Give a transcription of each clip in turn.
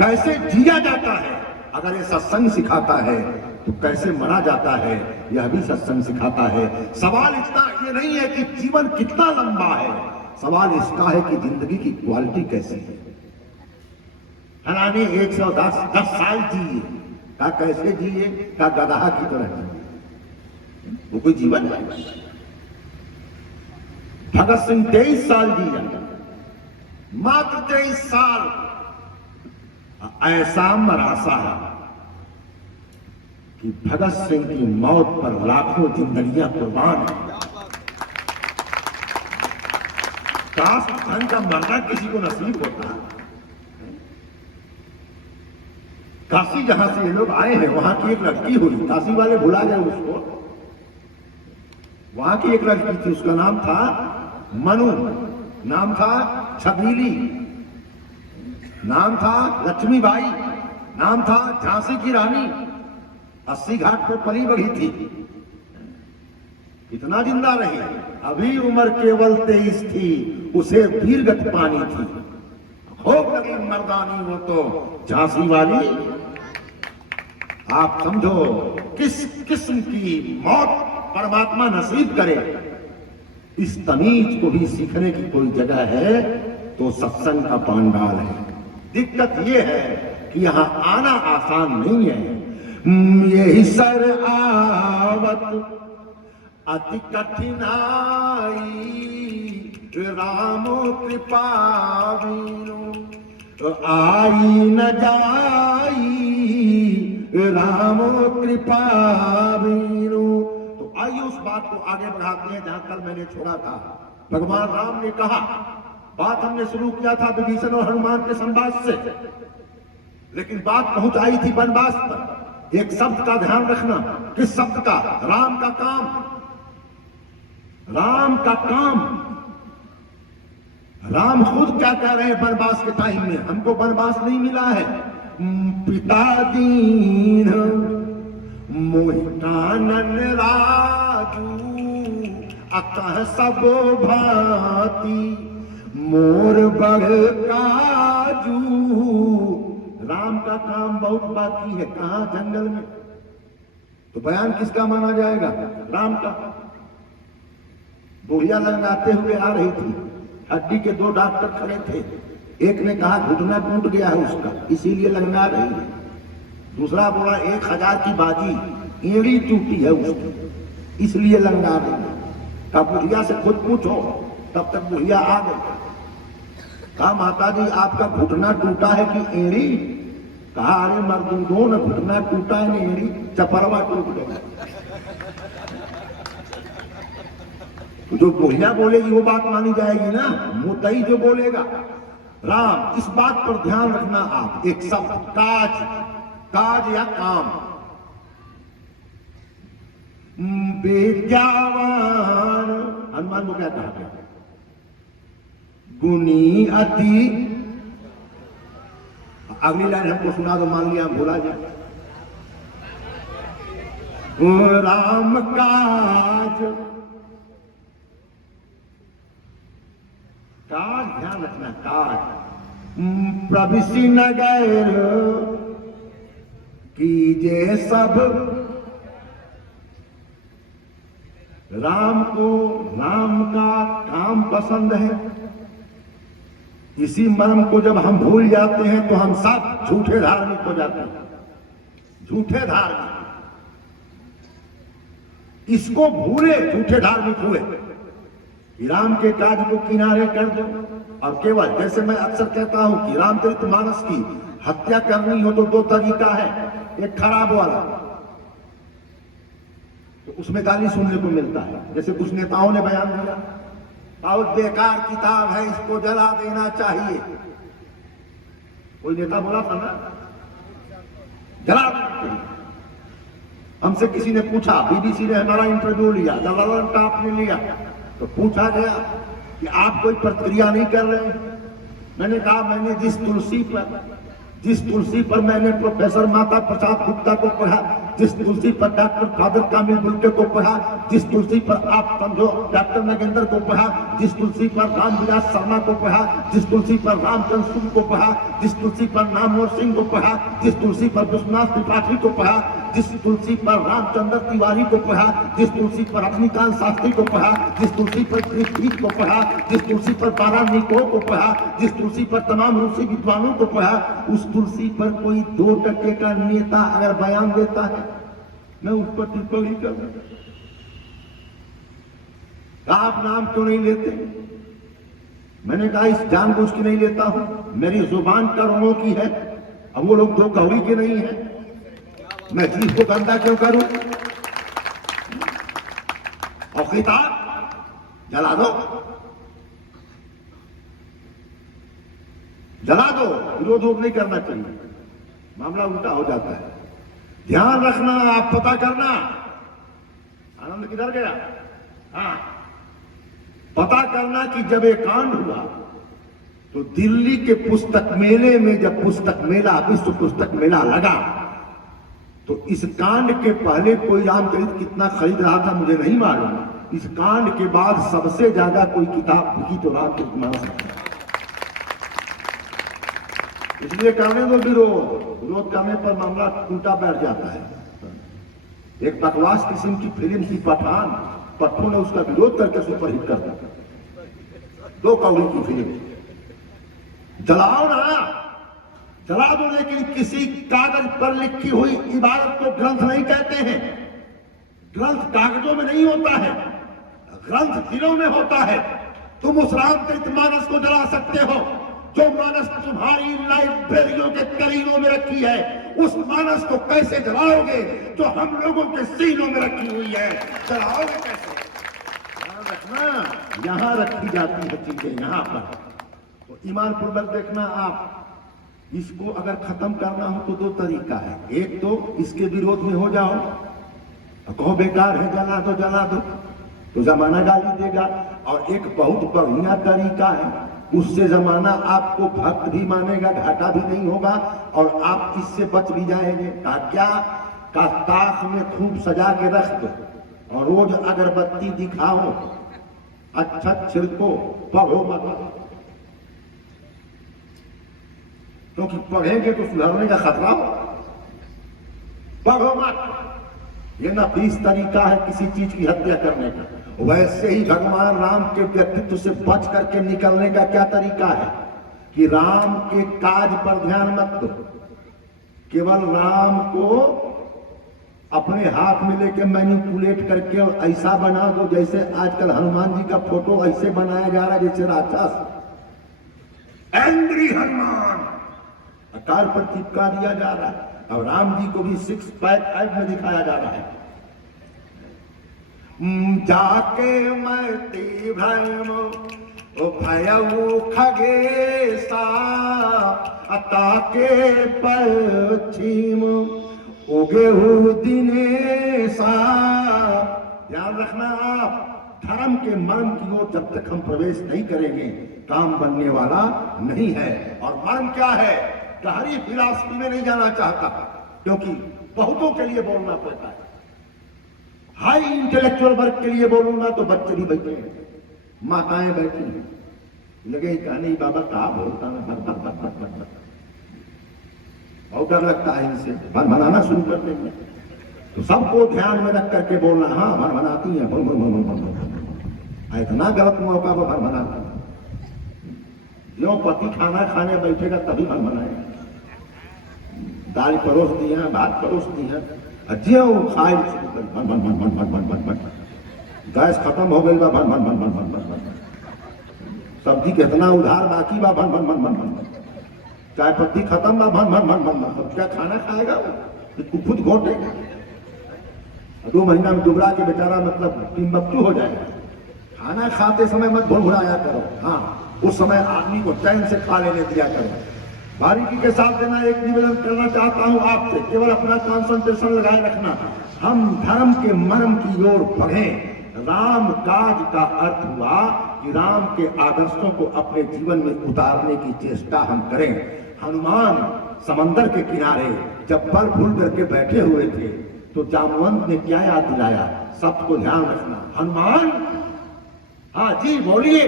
कैसे जिया जाता है, अगर ये सत्संग सिखाता है तो कैसे मरा जाता है, यह भी सत्संग सिखाता है। सवाल इतना ये नहीं है कि जीवन कितना लंबा है, सवाल इसका है कि जिंदगी की क्वालिटी कैसी है। फलाने 110 साल जिए, का कैसे जिए, का गधा की तरह जिए, वो कोई जीवन है? भगत सिंह 23 साल जिया, मात्र 23 साल, ऐसा मरासा है कि भगत सिंह की मौत पर लाखों जिंदगियां कुर्बान है। काश धन का मरना किसी को नसीब होता। काशी जहां से ये लोग आए हैं, वहां की एक लड़की हुई, काशी वाले भुला गए उसको, वहां की एक लड़की थी, उसका नाम था मनु, नाम था छबीली, नाम था लक्ष्मीबाई, नाम था झांसी की रानी, 80 घाट पर पली बढ़ी थी, इतना जिंदा रही। अभी उम्र केवल 23 थी, उसे वीरगत पानी थी, खूब लगी मर्दानी वो तो झांसी वाली। आप समझो किस किस्म की मौत परमात्मा नसीब करे। इस तमीज को भी सीखने की कोई जगह है तो सत्संग का पांडाल है। दिक्कत यह है कि यहां आना आसान नहीं है। यही सर आवत अति कठिनाई, रामो कृपा बिनु आई न जाई, रामो कृपा बिनु। तो आइए उस बात को आगे बढ़ाते हैं जहां कल मैंने छोड़ा था। भगवान राम ने कहा, बात हमने शुरू किया था विभीषण और हनुमान के संवाद से, लेकिन बात पहुंच आई थी वनवास पर। एक शब्द का ध्यान रखना, किस शब्द का? राम का काम, राम का काम। राम खुद क्या कह रहे हैं वनवास के टाइम में? हमको वनवास नहीं मिला है। पिता दीन मोहि कानन राजू, अतः सब भांति मोर बड़ काजू। राम का काम बहुत बाकी है, कहां? जंगल में। तो बयान किसका माना जाएगा? राम का। बुढ़िया लंगाते हुए आ रही थी, हड्डी के 2 डॉक्टर खड़े थे। एक ने कहा घुटना टूट गया है उसका, इसीलिए लंगा रही है। दूसरा बोला 1000 की बाजी, एड़ी टूटी है उसकी, इसलिए लंगा रही है। कहा बुढ़िया से खुद पूछो। तब तक बुढ़िया आ गई। कहा माता जी आपका घुटना टूटा है कि एड़ी? कहा अरे मर्दूदों न घुटना टूटा है न एड़ी, चपरवा टूट गया। तो जो बुढ़िया बोलेगी वो बात मानी जाएगी ना, मुतई जो बोलेगा। राम, इस बात पर ध्यान रखना आप। एक शब्द काज, काज या काम। विद्यावान, हनुमान को क्या कहा गया? गुनी अति। अगली लाइन हमको सुना दो, मान लिया भूला जाए। राम काज, काज ध्यान रखना, काज। प्रविशि नगर कीजे सब। राम को राम का काम पसंद है। इसी मर्म को जब हम भूल जाते हैं तो हम सब झूठे धार्मिक हो जाते हैं। झूठे धार्मिक, इसको भूले झूठे धार्मिक हुए कि राम के काज को किनारे कर दो। और केवल, जैसे मैं अक्सर कहता हूं कि रामचरितमानस की हत्या करनी हो तो 2 तरीका है। एक खराब वाला, तो उसमें गाली सुनने को मिलता है, जैसे कुछ नेताओं ने बयान दिया, बहुत बेकार किताब है, इसको जला देना चाहिए। कोई नेता बोला था ना, जला देना चाहिए। हमसे किसी ने पूछा, बीबीसी ने हमारा इंटरव्यू लिया, जलावन टॉप ने लिया, तो पूछा गया कि आप कोई प्रतिक्रिया नहीं कर रहे हैं। मैंने कहा मैंने जिस तुलसी पर मैंने प्रोफेसर माता प्रसाद गुप्ता को पढ़ा, जिस तुलसी पर डॉक्टर कादर कामिल बुल्के को पढ़ा, जिस तुलसी पर आप समझो डॉक्टर नागेंद्र को पढ़ा, जिस तुलसी पर रामविलास शर्मा को पढ़ा, जिस तुलसी पर रामचंद्र सिंह को पढ़ा, जिस तुलसी पर नामवर सिंह को पढ़ा, जिस तुलसी पर विश्वनाथ त्रिपाठी को पढ़ा, जिस तुलसी पर रामचंद्र तिवारी को पढ़ा, जिस तुलसी पर रजनीकांत शास्त्री को पढ़ा, जिस तुलसी पर कृष्ण को पढ़ा, जिस तुलसी पर बारानिको को पढ़ा, जिस तुलसी पर तमाम रूसी विद्वानों को पढ़ा, उस तुलसी पर कोई 2% का नेता अगर बयान देता है, मैं उस पर टिप्पणी करूं। आप नाम क्यों नहीं लेते? मैंने कहा इस जानबूझ के नहीं लेता हूं, मेरी जुबान करोड़ों की है, अब वो लोग 2 कौड़ी के नहीं है, मैं चीज को गंदा क्यों करूं? और खिताब जला दो, जला दो, विरोध नहीं करना चाहिए, मामला उल्टा हो जाता है। ध्यान रखना, आप पता करना। आनंद किधर गया? हाँ, पता करना कि जब एक कांड हुआ तो दिल्ली के पुस्तक मेले में, जब पुस्तक मेला, विश्व पुस्तक मेला लगा, तो इस कांड के पहले कोई रामचरित कितना खरीद रहा था मुझे नहीं मालूम। इस कांड के बाद सबसे ज्यादा कोई किताब बिकी तो रामचरितमानस है। इसलिए करने दो विरोध करने पर मामला उल्टा बैठ जाता है। एक बकवास किस्म की फिल्म थी पठान, पट्टों ने उसका विरोध करके सुपरहिट कर दिया। 2 कौड़ी की फिल्म, जलाओ ना, जला दो, लेकिन किसी कागज पर लिखी हुई इबारत को ग्रंथ नहीं कहते हैं। ग्रंथ कागजों में नहीं होता है, ग्रंथ दिलों में होता है। तुम उस रामचरित मानस को जला सकते हो जो मानस तुम्हारी लाइब्रेरियों के करीनों में रखी है। उस मानस को कैसे जलाओगे जो हम लोगों के सीनों में रखी हुई है? जलाओगे कैसे? ध्यान रखना, यहां रखी जाती है चीजें, यहां पर। तो ईमान पूर्वक देखना, आप इसको अगर खत्म करना हो तो 2 तरीका है। एक तो इसके विरोध में हो जाओ, कहो बेकार है, जला दो तो जमाना गाली देगा। और एक बहुत बढ़िया तरीका है, उससे जमाना आपको भक्त भी मानेगा, घाटा भी नहीं होगा और आप इससे बच भी जाएंगे। क्या का ताक में खूब सजा के रख दो और रोज अगरबत्ती दिखाओ, अच्छा छिड़को, पढ़ो मत, क्योंकि पढ़ेंगे तो सुधरने का खतरा हो। पढ़ो मत, ये नफीस तरीका है किसी चीज की हत्या करने का। वैसे ही भगवान राम के व्यक्तित्व से बच करके निकलने का क्या तरीका है कि राम के काज पर ध्यान मत दो, केवल राम को अपने हाथ में लेके मैनिपुलेट करके और ऐसा बना दो जैसे आजकल हनुमान जी का फोटो ऐसे बनाया जा रहा है जैसे राक्षस, एंग्री हनुमान आकार पर चिपका दिया जा रहा है। और राम जी को भी 6 पैक ऐप में दिखाया जा रहा है। जाके मरती भ्रम भयऊ खगेसा, ताके पश्चिम उगे दिनेशा। ध्यान रखना, आप धर्म के मर्म की ओर जब तक हम प्रवेश नहीं करेंगे काम बनने वाला नहीं है। और मर्म क्या है? गहरी फिलॉसफी में नहीं जाना चाहता, क्योंकि बहुतों के लिए बोलना पड़ता है। हाई इंटेलेक्चुअल वर्ग के लिए बोलूंगा तो बच्चे भी बैठे हैं, माताएं बैठी हैं, लगे कहने बाबा कहा बोलता ना, बहुत डर लगता है इनसे, भनभनाना शुरू कर देंगे। तो सबको ध्यान में रख करके बोलना, हाँ भनभनाती है, इतना गलत मौका पर भनभनाती है। जो पति खाना खाने बैठेगा तभी भनभनाएगा। दाल परोस दी है, भात परोस दी है, ज्यो खाए भन भन भन भन भन भन भन भन, गैस खत्म हो गई बा भन भन भन भन भन भन, सब्जी कितना उधार बाकी बा भन भन भन भन भन, चाय पत्ती खत्म बा भन भन भन भन भन। क्या खाना खाएगा वो? खुद घोटेगा। 2 महीना में दुबरा के बेचारा मतलब टिम्बकचू हो जाएगा। खाना खाते समय मत भुड़भुड़ाया करो, हाँ उस समय आदमी को चैन से खा लेने दिया करो। बारीकी के साथ देना एक निवेदन करना चाहता हूं आपसे, केवल अपना कंसंट्रेशन लगाए रखना। हम धर्म के मर्म की ओर बढ़ें। राम काज का अर्थ हुआ कि राम के आदर्शों को अपने जीवन में उतारने की चेष्टा हम करें। हनुमान समंदर के किनारे जब बल फूल करके बैठे हुए थे तो जामवंत ने क्या याद दिलाया, सबको ध्यान रखना। हनुमान, हाँ जी बोलिए।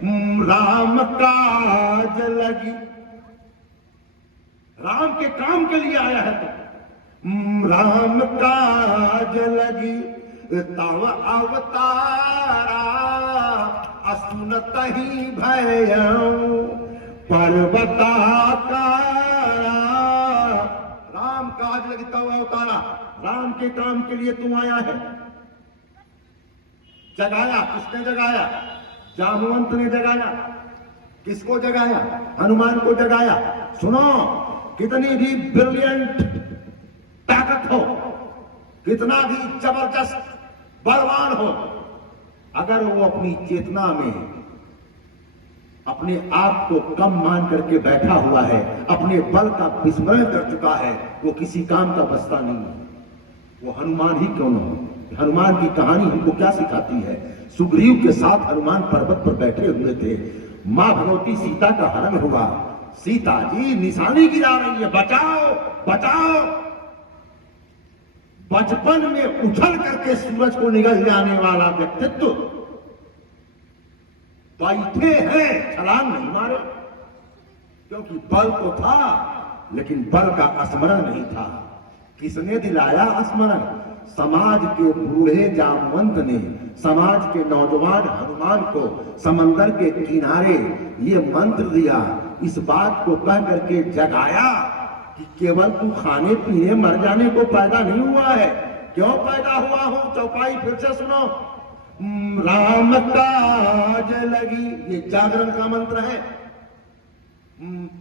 राम काज लगी, राम के काम के लिए आया है तो राम काज लगी, तव अवतारा असुनत ही भयऊ पर्वताकारा। राम काज लगी तव अवतारा, राम के काम के लिए तू आया है। जगाया, किसने जगाया? जामवंत ने जगाया। किसको जगाया? हनुमान को जगाया। सुनो, कितनी भी ब्रिलियंट ताकत हो, कितना भी जबरदस्त बलवान हो, अगर वो अपनी चेतना में अपने आप को कम मान करके बैठा हुआ है, अपने बल का विस्मरण कर चुका है, वो किसी काम का बस्ता नहीं है। वो हनुमान ही क्यों न हो। हनुमान की कहानी हमको क्या सिखाती है? सुग्रीव के साथ हनुमान पर्वत पर बैठे हुए थे, मां भगवती सीता का हरण हुआ। सीता जी निशानी गिरा रही है, बचाओ बचाओ। बचपन में उछल करके सूरज को निगल जाने वाला व्यक्तित्व बैठे हैं, छलांग नहीं मारे, क्योंकि बल तो था लेकिन बल का स्मरण नहीं था। किसने दिलाया स्मरण? समाज के बूढ़े जामवंत ने समाज के नौजवान हनुमान को समंदर के किनारे ये मंत्र दिया, इस बात को कह करके जगाया कि केवल तू खाने पीने मर जाने को पैदा नहीं हुआ है। क्यों पैदा हुआ हूं? चौपाई फिर से सुनो। राम काज लगी, ये जागरण का मंत्र है।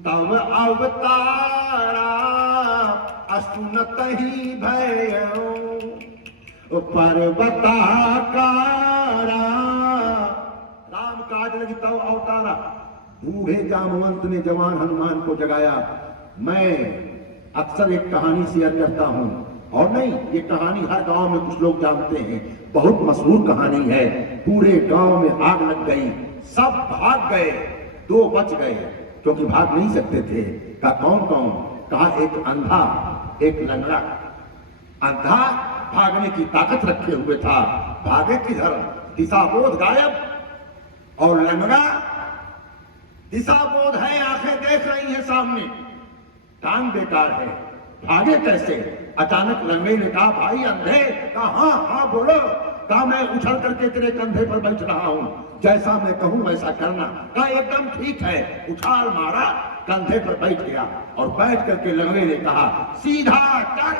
तव अवतारा असुनत ही भयऊ पर्वताकारा। राम काज लगी तव अवतारा। बूढ़े जामवंत ने जवान हनुमान को जगाया। मैं अक्सर एक कहानी शेयर करता हूं, और नहीं, ये कहानी हर गांव में कुछ लोग जानते हैं, बहुत मशहूर कहानी है। पूरे गांव में आग लग गई, सब भाग गए, 2 बच गए, क्योंकि भाग नहीं सकते थे। कहा कौन कौन? कहा एक अंधा, एक लंगड़ा। अंधा भागने की ताकत रखे हुए था, भागे किधर? दिशाबोध गायब। और लंगड़ा दिशाबोध है, आंखें देख रही हैं सामने, टांग बेकार है, भागे कैसे? अचानक लंगड़े ने कहा भाई अंधे। कहा हाँ हाँ बोलो। कहा मैं उछल करके तेरे कंधे पर बैठ रहा हूं, जैसा मैं कहूं वैसा करना। कहा एकदम ठीक है। उछाल मारा, कंधे पर बैठ गया, और बैठ करके लंगड़े ने कहा सीधा कर।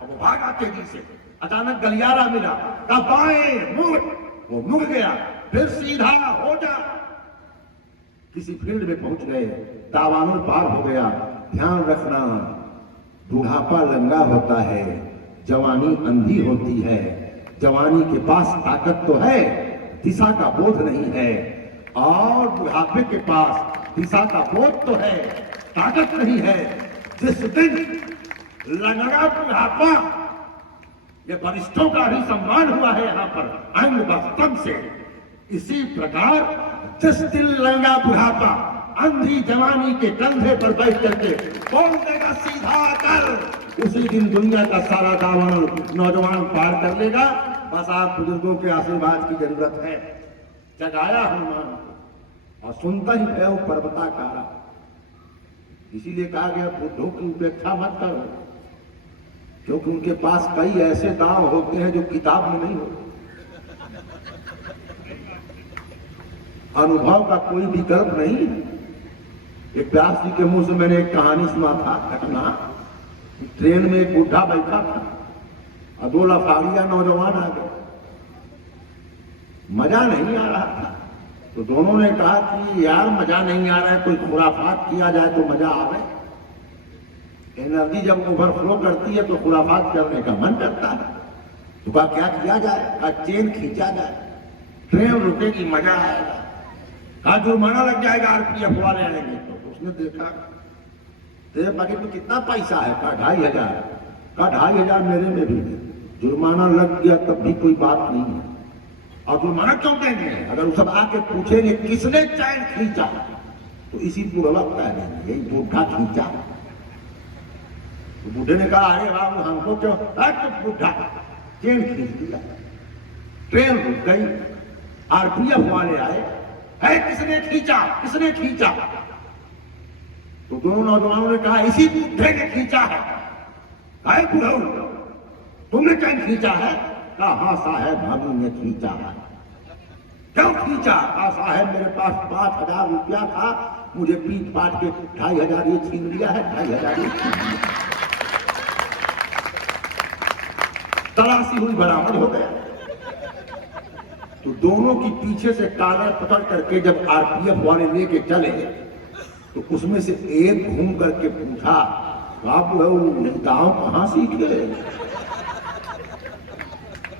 और वो भागा तेजी से। अचानक गलियारा मिला, कहा बाएं मुड़। वो मुड़ गया, फिर सीधा हो जा। किसी फील्ड में पहुंच गए, दावानल पार हो गया। ध्यान रखना, बुढ़ापा लंगा होता है, जवानी अंधी होती है। जवानी के पास ताकत तो है, दिशा का बोध नहीं है, और बुढ़ापे के पास दिशा का बोध तो है, ताकत नहीं है। जिस दिन लंगड़ा बुढ़ापा, ये वरिष्ठों का ही सम्मान हुआ है यहाँ पर अंग वस्तम से, इसी प्रकार जिस दिन लंगड़ा बुढ़ापा अंधी जवानी के कंधे पर बैठ करके बोल देगा सीधा कर, उसी दिन दुनिया का सारा दावानल नौजवान पार कर लेगा। बस आप बुजुर्गों के आशीर्वाद की जरूरत है। जगाया हनुमान को, और सुनता ही है वो पर्वताकारा। इसीलिए कहा गया बुद्धों की उपेक्षा मत करो, क्योंकि उनके पास कई ऐसे दांव होते हैं जो किताब में नहीं होते। अनुभव का कोई विकल्प नहीं। एक व्यास जी के मुंह से मैंने एक कहानी सुना था, घटना। ट्रेन में एक बुढ़ा बैठा था और 2 लफाड़िया नौजवान आ गए। मजा नहीं आ रहा था, तो दोनों ने कहा कि यार मजा नहीं आ रहा है, कोई खुराफात किया जाए तो मजा आवे। एनर्जी जब ओवरफ्लो करती है तो खुराफात करने का मन करता है। तो कहा क्या किया जाए? कहा चेन खींचा जाए, ट्रेन रुकेगी, मजा आएगा। कहा जुर्माना लग जाएगा, RPF वाले आएंगे। तो उसने देखा तेरे पैकेट में कितना पैसा है? कहा 2500। कहा 2500 मेरे में भी है, जुर्माना लग गया तब भी कोई बात नहीं है। और जुर्माना क्यों देंगे? अगर वो सब आके पूछेंगे किसने चैन खींचा, तो इसी पूर्वक कह देंगे यही बूढ़ा खींचा। तो बूढ़े ने कहा अरे बाबू हमको क्यों, तो बूढ़ा चेन खींच दिया, ट्रेन रुक गई, आरपीएफ वाले आए, है किसने खींचा, किसने खींचा? तो दोनों नौजवानों ने कहा इसी बूढ़े ने खींचा है। अरे बुढ़ऊ तुमने चैन खींचा है? कहा हाँ साहब हमने खींचा है। क्यों खींचा? कहा साहब मेरे पास 5,000 रुपया था, मुझे पीट पाट के 2,500 ये छीन लिया है, 2,500 ये छीन लिया। तलाशी हुई, बराबर हो गया। तो दोनों की पीछे से कालर पकड़ करके जब आरपीएफ वाले लेके चले तो उसमें से एक घूम करके पूछा बाबू दाव कहां सीखे?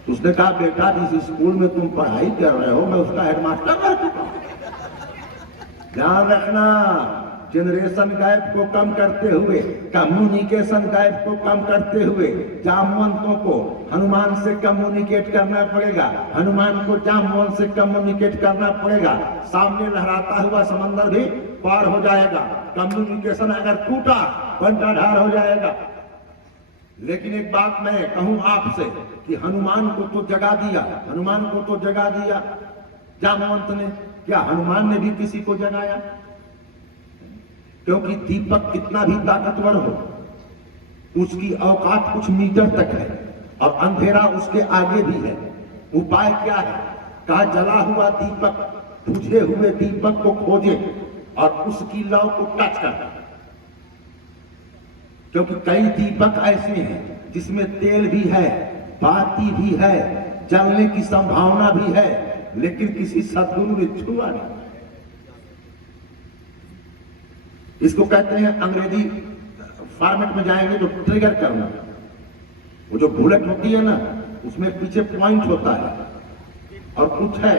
उसने कहा बेटा जिस स्कूल में तुम पढ़ाई कर रहे हो मैं उसका हेडमास्टर रह चुका हूं। ध्यान रखना, जनरेशन गैप को कम करते हुए, कम्युनिकेशन गैप को कम करते हुए जामवंतों को हनुमान से कम्युनिकेट करना पड़ेगा, हनुमान को जामवंत से कम्युनिकेट करना पड़ेगा। सामने लहराता हुआ समंदर भी पार हो जाएगा। कम्युनिकेशन अगर टूटा बंटाढार हो जाएगा। लेकिन एक बात मैं कहूं आपसे कि हनुमान को तो जगा दिया, हनुमान को तो जगा दिया जामवंत ने। क्या हनुमान ने भी किसी को जगाया? क्योंकि दीपक कितना भी ताकतवर हो उसकी औकात कुछ मीटर तक है और अंधेरा उसके आगे भी है। उपाय क्या है? कहा जला हुआ दीपक, बुझे हुए दीपक को खोजे और उसकी लौ को टच कर। क्योंकि कई दीपक ऐसे हैं जिसमें तेल भी है, बाती भी है, जलने की संभावना भी है, लेकिन किसी सद्गुरु ने छुआ नहीं। इसको कहते हैं अंग्रेजी फॉर्मेट में जाएंगे तो ट्रिगर करना। वो जो बुलेट होती है ना उसमें पीछे पॉइंट होता है और कुछ है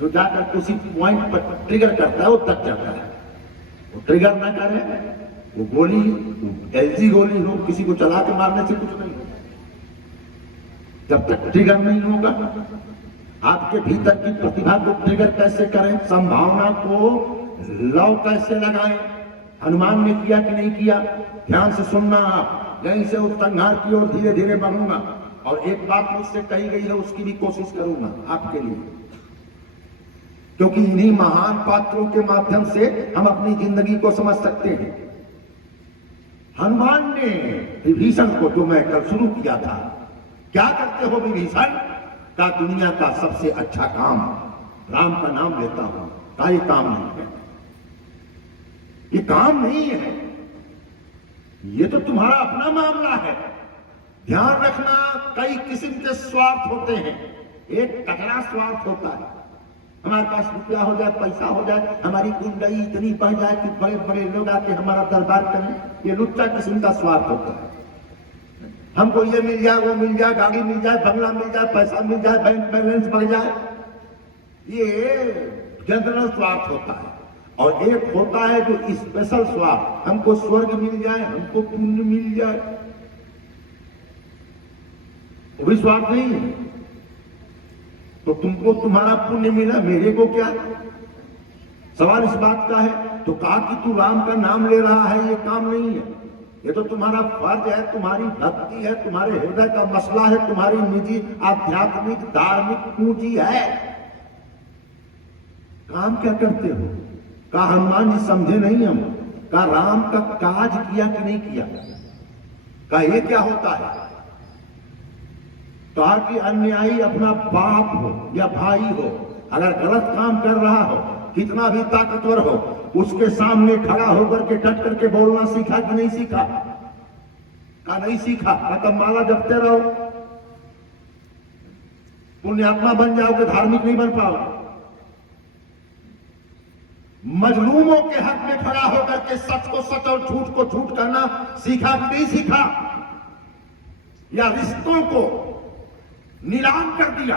जो जाकर उसी पॉइंट पर ट्रिगर करता है, वो तक जाता है। वो ट्रिगर ना करे, वो गोली एलजी गोली हो, किसी को चला के मारने से कुछ नहीं। जब तक ट्रिगर नहीं होगा, आपके भीतर की प्रतिभा को ट्रिगर कैसे करें, संभावना को लौ कैसे लगाएं, हनुमान ने किया कि नहीं किया? ध्यान से सुनना आप, यहीं से उस संघार की ओर धीरे धीरे बढ़ूंगा और एक बात मुझसे कही गई है उसकी भी कोशिश करूंगा आपके लिए, क्योंकि इन्हीं महान पात्रों के माध्यम से हम अपनी जिंदगी को समझ सकते हैं। हनुमान ने विभीषण को, जो मैं कल शुरू किया था, क्या करते हो विभीषण? का दुनिया का सबसे अच्छा काम राम का नाम लेता हूं। का ये काम नहीं है, ये काम नहीं है, ये तो तुम्हारा अपना मामला है। ध्यान रखना, कई किस्म के स्वार्थ होते हैं। एक कचरा स्वार्थ होता है, हमारे पास रुपया हो जाए, पैसा हो जाए, हमारी गुंडई इतनी बढ़ जाए कि बड़े बड़े लोग आके हमारा दरबार करें, ये लुच्चा किस्म का स्वार्थ होता है। हमको ये मिल जाए, वो मिल जाए, गाड़ी मिल जाए, बंगला मिल जाए, पैसा मिल जाए, बैंक बैलेंस बढ़ जाए, ये जनरल स्वार्थ होता है। और एक होता है जो स्पेशल स्वार्थ, हमको स्वर्ग मिल जाए, हमको पुण्य मिल जाए, वो भी स्वार्थ नहीं है। तो तुमको तुम्हारा पुण्य मिला, मेरे को क्या? सवाल इस बात का है। तो कहा कि तू राम का नाम ले रहा है, ये काम नहीं है, ये तो तुम्हारा फर्ज है, तुम्हारी भक्ति है, तुम्हारे हृदय का मसला है, तुम्हारी निजी आध्यात्मिक धार्मिक पूंजी है। काम क्या करते हो? का हनुमान जी समझे नहीं हम? का राम का काज किया कि नहीं किया? का ये क्या होता है? कहा कि अन्यायी अपना बाप हो या भाई हो, अगर गलत काम कर रहा हो, कितना भी ताकतवर हो, उसके सामने खड़ा होकर के डट करके बोलना सीखा कि नहीं सीखा? का नहीं सीखा। का माला जपते रहो, पुण्यात्मा बन जाओगे, धार्मिक नहीं बन पाओगे। मजलूमों के हक में खड़ा होकर के सच को सच और झूठ को झूठ करना सीखा कि नहीं सीखा? या रिश्तों को नीलाम कर दिया,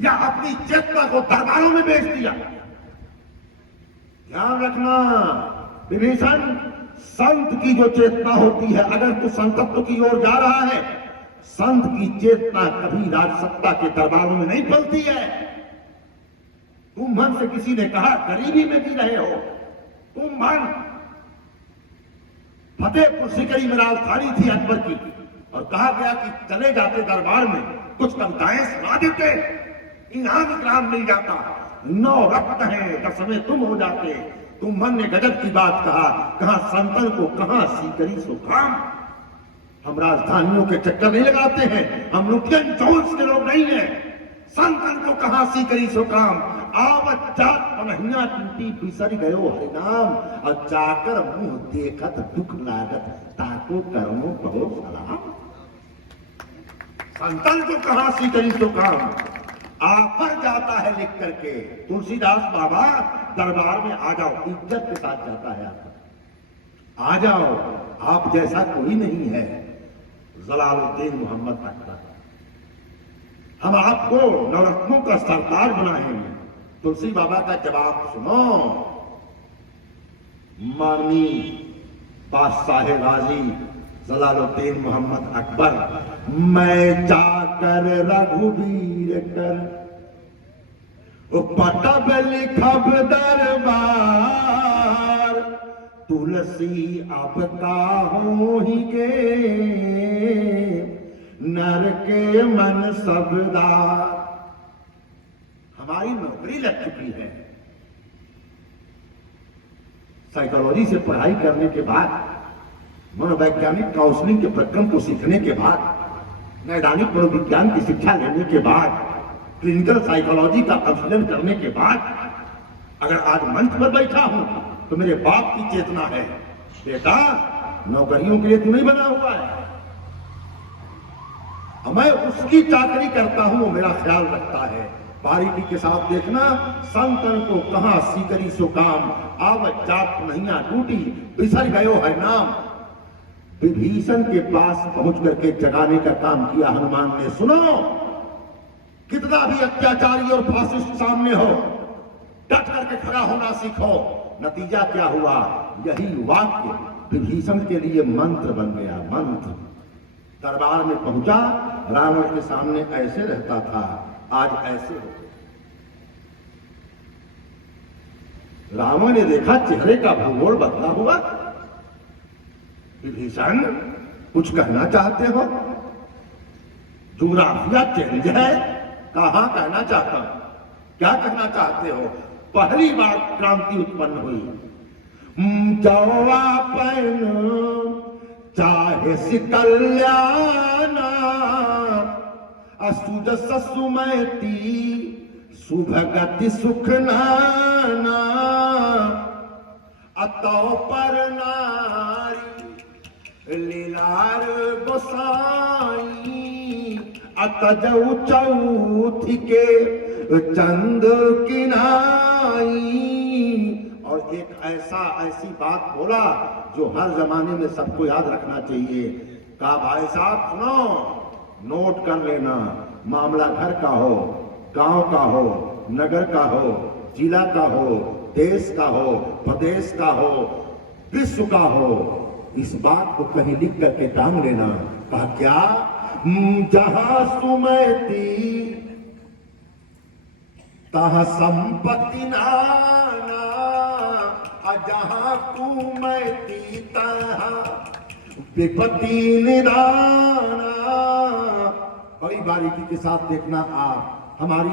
या अपनी चेतना को दरबारों में बेच दिया? ध्यान रखना विभीषण, संत की जो चेतना होती है, अगर तू संतत्व की ओर जा रहा है, संत की चेतना कभी राजसत्ता के दरबारों में नहीं पलती है। तुम मन से किसी ने कहा गरीबी में भी रहे हो, तुम मन, फतेहपुर सिकरी में राजधानी थी अकबर की, और कहा गया कि चले जाते दरबार में कुछ कविताएं सुना देते, इनाम इकराम मिल जाता। 9 रक्त हैं 10वें तुम हो जाते। तुम मन ने गजब की बात कहा, कहा संतन को कहां सीकरी सो काम। हम राजधानियों के चक्कर नहीं लगाते हैं, हम लुटियन जोन्स के लोग नहीं हैं। संतन को कहां सीकरी सो काम, आवत जात पनहिया टूटी बिसर गयो हरिनाम। और जाकर मुंह देखत दुख लागत, ताको कर्मों कहो सलाम। संतन को कहां सीकरी सो काम, आफर जाता है लिख करके। तुलसीदास बाबा दरबार में आ जाओ, इज्जत के साथ जाता है आ जाओ, आप जैसा कोई नहीं है जलालुद्दीन मोहम्मद अकबर। हम आपको नवरत्नों का सरदार बनाएंगे। तुलसी बाबा का जवाब सुनो। मानी बादशाह गाजी जलालुद्दीन मोहम्मद अकबर, मैं जाकर रघुवीर कर पटब लिखब दरबार। तुलसी अब का हो ही गे, नर के मन सबदार। हमारी नौकरी लग चुकी है। साइकोलॉजी से पढ़ाई करने के बाद, मनोवैज्ञानिक काउंसलिंग के प्रक्रम को सीखने के बाद, नैदानिक मनोविज्ञान की शिक्षा लेने के बाद, क्लिनिकल साइकोलॉजी का अध्ययन करने के बाद, अगर आज मंच पर बैठा हूं तो मेरे बाप की चेतना है, बेटा नौकरियों के लिए तू नहीं बना हुआ है। मैं उसकी चाकरी करता हूं, वो मेरा ख्याल रखता है। बारीकी के साथ देखना। संतन को कहां सीकरी सो काम, आवत जात नैया टूटी बिसर गयो है नाम। विभीषण के पास पहुंच करके जगाने का काम किया हनुमान ने। सुनो, कितना भी अत्याचारी और फासिस्ट सामने हो, डट करके खड़ा होना सीखो। नतीजा क्या हुआ? यही वाक्य विभीषण के लिए मंत्र बन गया। मंत्र दरबार में पहुंचा, रावण के सामने ऐसे रहता था, आज ऐसे हो। रावण ने देखा चेहरे का भूगोल बदला हुआ। विभीषण कुछ कहना चाहते हो? ज्योग्राफिया चेंज है। कहां कहना चाहता हूं, क्या कहना चाहते हो? पहली बार क्रांति उत्पन्न हुई। जवापन चाहे कल्याणा, असुजस सुमति सुभगति सुख नाना। अतो पर नारी लीलार गोसाई, अतजऊ चौथी के चंद किनाई। और एक ऐसी बात बोला जो हर जमाने में सबको याद रखना चाहिए। कहा भाई साहब सुनो, नोट कर लेना। मामला घर का हो, गांव का हो, नगर का हो, जिला का हो, देश का हो, प्रदेश का हो, विश्व का हो, इस बात को कहीं लिख करके टांग लेना। कहा क्या? जहां सुमति तहां संपत्ति नाना, जहां कुमति तहां विपत्ति निदाना। बड़ी बारीकी के साथ देखना आप। हमारी